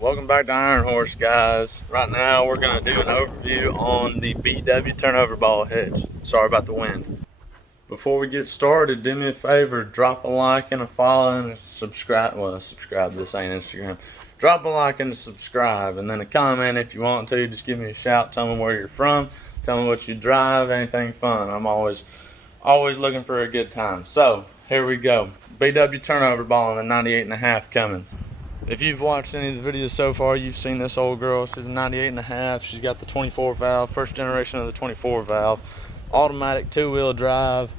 Welcome back to Iron Horse, guys. Right now we're going to do an overview on the B&W turnover ball hitch. Sorry about the wind. Before we get started, do me a favor, drop a like and a follow and a subscribe. Well, subscribe, this ain't Instagram. Drop a like and a subscribe, and then a comment if you want to. Just give me a shout, tell me where you're from, tell me what you drive, anything fun. I'm always looking for a good time. So here we go. B&W turnover ball in the 98.5 Cummins. If you've watched any of the videos so far, you've seen this old girl. She's a 98.5. She's got the 24 valve, first generation of the 24 valve, automatic 2-wheel drive,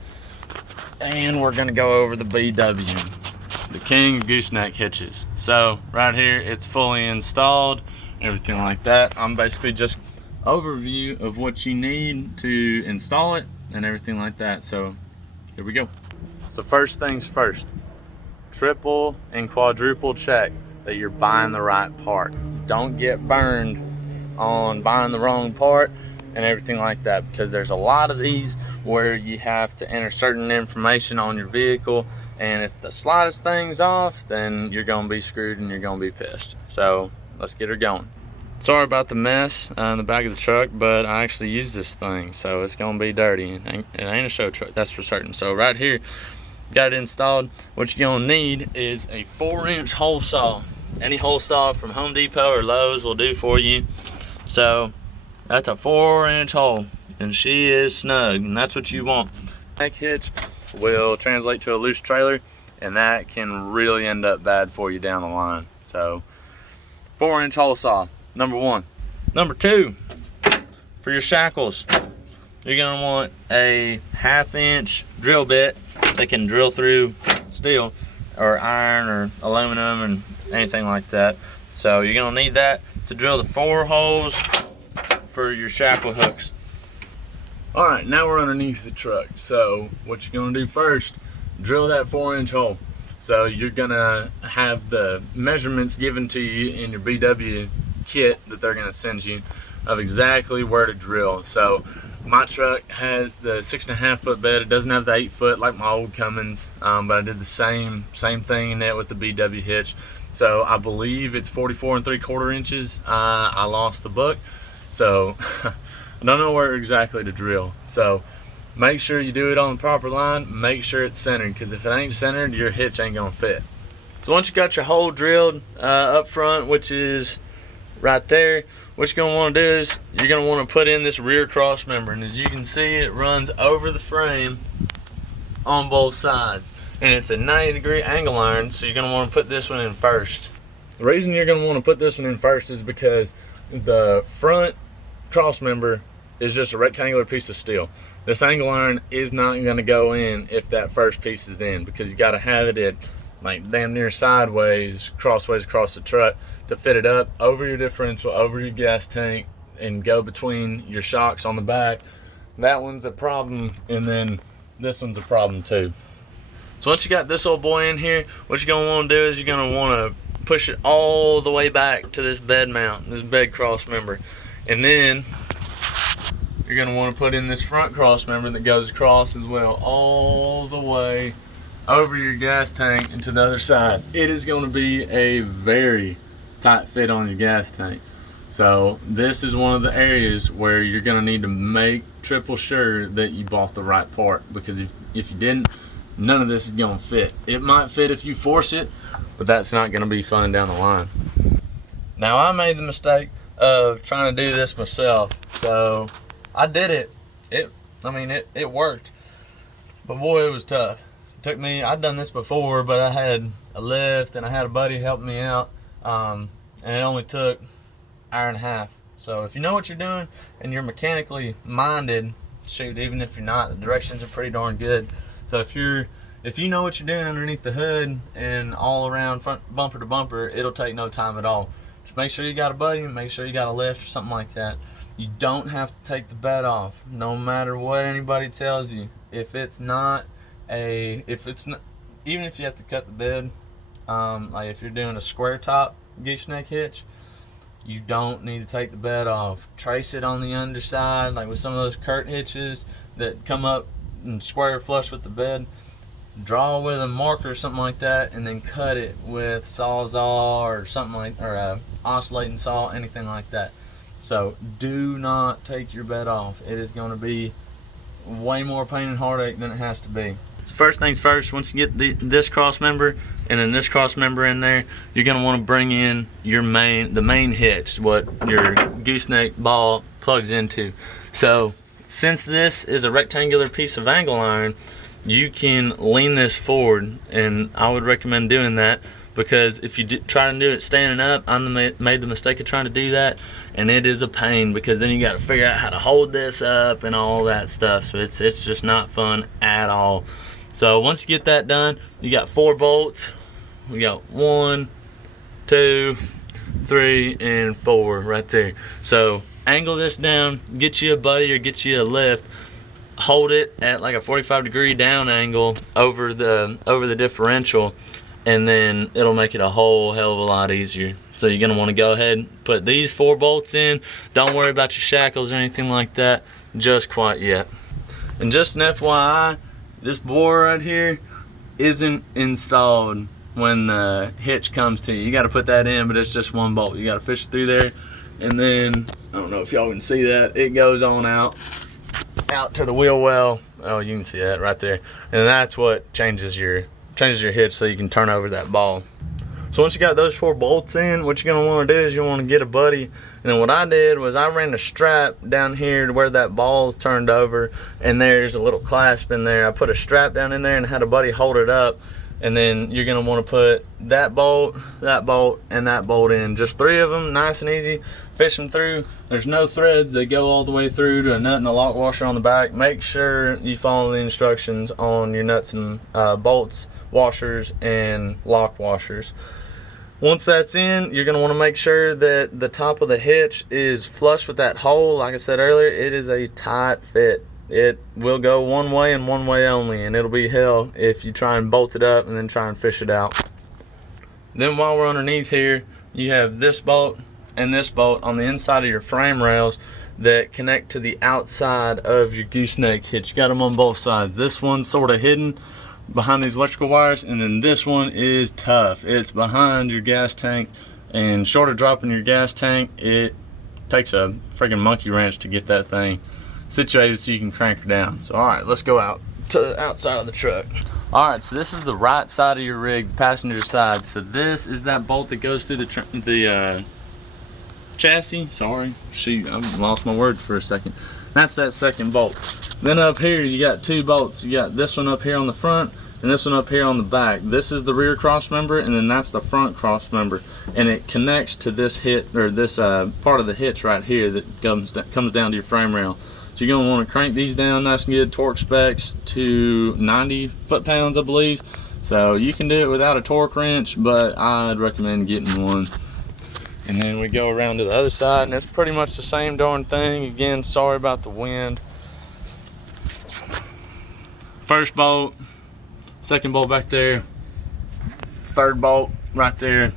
and we're gonna go over the B&W, the King of Gooseneck hitches. So right here, it's fully installed, everything like that. I'm basically just overview of what you need to install it and everything like that. So here we go. So first things first, triple and quadruple check that you're buying the right part. Don't get burned on buying the wrong part and everything like that, because there's a lot of these where you have to enter certain information on your vehicle, and if the slightest thing's off, then you're gonna be screwed and you're gonna be pissed. So let's get her going. Sorry about the mess in the back of the truck, but I actually used this thing, so it's gonna be dirty. It ain't a show truck, that's for certain. So right here, got it installed. What you're gonna need is a 4-inch hole saw. Any hole saw from Home Depot or Lowe's will do for you. So that's a 4-inch hole, and she is snug, and that's what you want. Neck hitch will translate to a loose trailer, and that can really end up bad for you down the line. So 4-inch hole saw, number one. Number two, for your shackles, you're gonna want a 1/2-inch drill bit that can drill through steel or iron or aluminum and anything like that. So you're gonna need that to drill the 4 holes for your shackle hooks. All right, now we're underneath the truck. So what you're gonna do first, drill that 4-inch hole. So you're gonna have the measurements given to you in your B&W kit that they're gonna send you of exactly where to drill. So my truck has the 6.5 foot bed. It doesn't have the 8 foot like my old Cummins, but I did the same thing in it with the B&W hitch. So I believe it's 44 3/4 inches. I lost the book, so I don't know where exactly to drill. So make sure you do it on the proper line. Make sure it's centered, because if it ain't centered, your hitch ain't gonna fit. So once you got your hole drilled up front, which is right there, what you're gonna want to do is you're gonna want to put in this rear cross member, and as you can see, it runs over the frame on both sides, and it's a 90-degree angle iron. So you're gonna want to put this one in first. The reason you're gonna want to put this one in first is because the front cross member is just a rectangular piece of steel. This angle iron is not gonna go in if that first piece is in, because you got to have it at like damn near sideways, crossways across the truck to fit it up over your differential, over your gas tank, and go between your shocks on the back. That one's a problem, and then this one's a problem too. So once you got this old boy in here, what you're gonna want to do is you're gonna want to push it all the way back to this bed mount, this bed cross member, and then you're gonna want to put in this front cross member that goes across as well, all the way over your gas tank and to the other side. It is going to be a very tight fit on your gas tank. So this is one of the areas where you're going to need to make triple sure that you bought the right part, because if you didn't, none of this is going to fit. It might fit if you force it, but that's not going to be fun down the line. Now I made the mistake of trying to do this myself, so I did it. It worked, but boy, it was tough. Took me, I'd done this before, but I had a lift and I had a buddy help me out, and it only took 1.5 hours. So if you know what you're doing and you're mechanically minded, shoot, even if you're not, the directions are pretty darn good. So if you know what you're doing underneath the hood and all around front bumper to bumper, it'll take no time at all. Just make sure you got a buddy, make sure you got a lift or something like that. You don't have to take the bed off, no matter what anybody tells you. Even if you have to cut the bed, like if you're doing a square top gooseneck hitch, you don't need to take the bed off. Trace it on the underside, like with some of those Kurt hitches that come up and square flush with the bed. Draw with a marker or something like that, and then cut it with Sawzall or something like, or oscillating saw, anything like that. So do not take your bed off. It is going to be way more pain and heartache than it has to be. So first things first, once you get this cross member and then this cross member in there, you're going to want to bring in your the main hitch, what your gooseneck ball plugs into. So since this is a rectangular piece of angle iron, you can lean this forward, and I would recommend doing that, because if you try to do it standing up, I made the mistake of trying to do that, and it is a pain, because then you got to figure out how to hold this up and all that stuff. So it's just not fun at all. So once you get that done, you got 4 bolts. We got 1, 2, 3, and 4 right there. So angle this down, get you a buddy or get you a lift. Hold it at like a 45-degree down angle over the differential, and then it'll make it a whole hell of a lot easier. So you're gonna want to go ahead and put these 4 bolts in. Don't worry about your shackles or anything like that just quite yet. And just an FYI, this bore right here isn't installed when the hitch comes to you. You got to put that in, but it's just 1 bolt. You got to fish it through there, and then I don't know if y'all can see that, it goes on out to the wheel well. Oh, you can see that right there, and that's what changes your hitch, so you can turn over that ball. So once you got those 4 bolts in, what you're gonna want to do is you want to get a buddy. And then what I did was I ran a strap down here to where that ball's turned over, and there's a little clasp in there. I put a strap down in there and had a buddy hold it up. And then you're gonna want to put that bolt, and that bolt in. Just 3 of them, nice and easy. Fish them through. There's no threads that go all the way through to a nut and a lock washer on the back. Make sure you follow the instructions on your nuts and bolts, washers, and lock washers. Once that's in, you're gonna want to make sure that the top of the hitch is flush with that hole. Like I said earlier, it is a tight fit. It will go one way and one way only, and it'll be hell if you try and bolt it up and then try and fish it out. Then while we're underneath here, you have this bolt and this bolt on the inside of your frame rails that connect to the outside of your gooseneck hitch. You got them on both sides. This one's sort of hidden behind these electrical wires, and then this one is tough. It's behind your gas tank, and short of dropping your gas tank, it takes a freaking monkey wrench to get that thing situated so you can crank her down. So alright, let's go out to the outside of the truck. Alright, so this is the right side of your rig, the passenger side. So this is that bolt that goes through the chassis. Sorry, I lost my words for a second. That's that second bolt. Then up here you got 2 bolts. You got this one up here on the front and this one up here on the back. This is the rear cross member, and then that's the front cross member, and it connects to this part of the hitch right here that comes down to your frame rail. So you're gonna want to crank these down nice and good. Torque specs to 90 foot-pounds, I believe. So you can do it without a torque wrench, but I'd recommend getting one. And then we go around to the other side, and it's pretty much the same darn thing. Again, sorry about the wind. First bolt, second bolt back there, third bolt right there,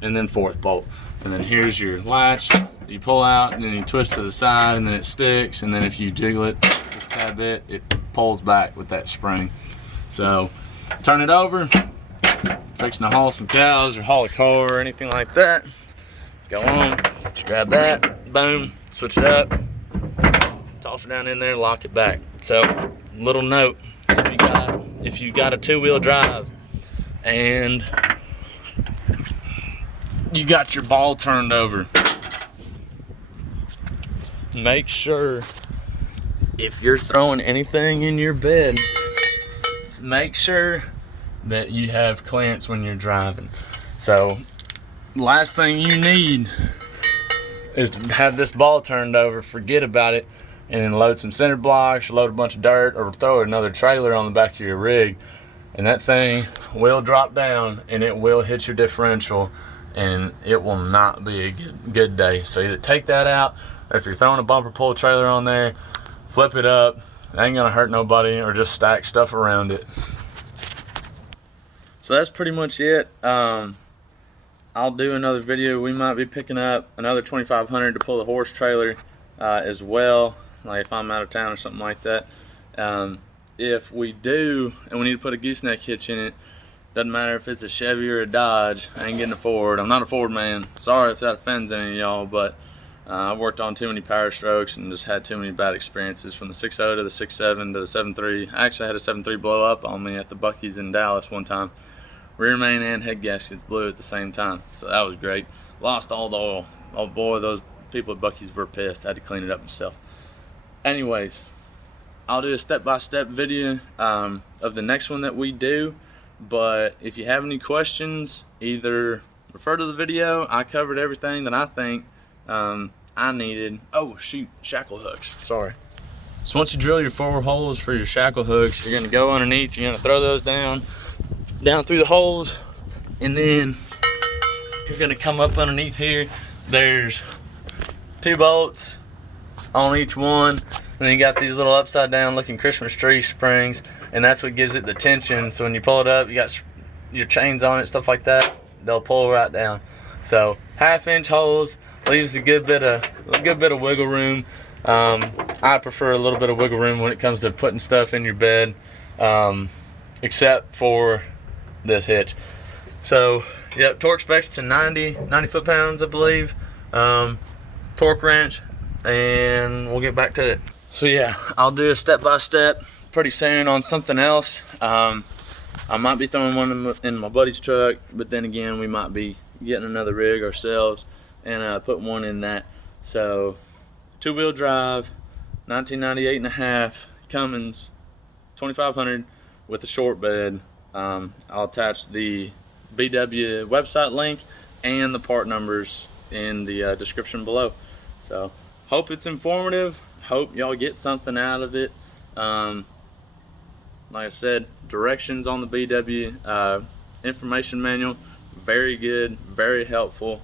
and then 4th bolt. And then here's your latch. You pull out, and then you twist to the side, and then it sticks, and then if you jiggle it just a tad bit, it pulls back with that spring. So turn it over, fixing to haul some cows or haul a car or anything like that. Go on, just grab that, boom, switch it up, toss it down in there, lock it back. So little note, if you got a 2-wheel drive and you got your ball turned over, make sure if you're throwing anything in your bed, make sure that you have clearance when you're driving. So last thing you need is to have this ball turned over, forget about it, and then load some cinder blocks, load a bunch of dirt, or throw another trailer on the back of your rig, and that thing will drop down and it will hit your differential, and it will not be a good day. So either take that out, or if you're throwing a bumper pull trailer on there, flip it up. It ain't gonna hurt nobody, or just stack stuff around it. So that's pretty much it. I'll do another video. We might be picking up another 2500 to pull the horse trailer as well, like if I'm out of town or something like that. If we do, and we need to put a gooseneck hitch in it, Doesn't matter if it's a Chevy or a Dodge. I ain't getting a Ford. I'm not a Ford man. Sorry if that offends any of y'all, but I've worked on too many Power Strokes and just had too many bad experiences, from the 6.0 to the 6.7 to the 7.3. I actually had a 7.3 blow up on me at the Buc-ee's in Dallas one time. Rear main and head gaskets blew at the same time, so that was great. Lost all the oil. Oh boy, those people at Buc-ee's were pissed. I had to clean it up myself. Anyways, I'll do a step-by-step video of the next one that we do. But if you have any questions, either refer to the video. I covered everything that I think I needed. Oh shoot, shackle hooks, sorry. So once you drill your 4 holes for your shackle hooks, you're gonna go underneath, you're gonna throw those down through the holes, and then you're gonna come up underneath here. There's 2 bolts on each one, and then you got these little upside down looking Christmas tree springs, and that's what gives it the tension. So when you pull it up, you got your chains on it, stuff like that, they'll pull right down. So 1/2-inch holes leaves a good bit of wiggle room. I prefer a little bit of wiggle room when it comes to putting stuff in your bed, except for this hitch. So yep, torque specs to 90 foot-pounds, I believe. Torque wrench, and we'll get back to it. So yeah, I'll do a step-by-step pretty soon on something else. I might be throwing one in my buddy's truck, but then again, we might be getting another rig ourselves and putting one in that. So 2-wheel drive, 1998 and a half Cummins 2500 with a short bed. I'll attach the BW website link and the part numbers in the description below. So hope it's informative. Hope y'all get something out of it. Like I said, directions on the BW information manual, very good, very helpful,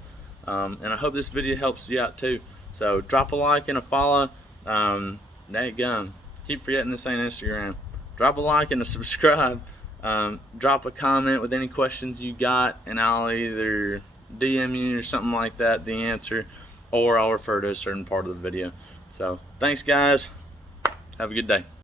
and I hope this video helps you out too. So drop a like and a follow. Dadgum, keep forgetting this ain't Instagram. Drop a like and a subscribe. Drop a comment with any questions you got, and I'll either DM you or something like that the answer, or I'll refer to a certain part of the video. So thanks guys, have a good day.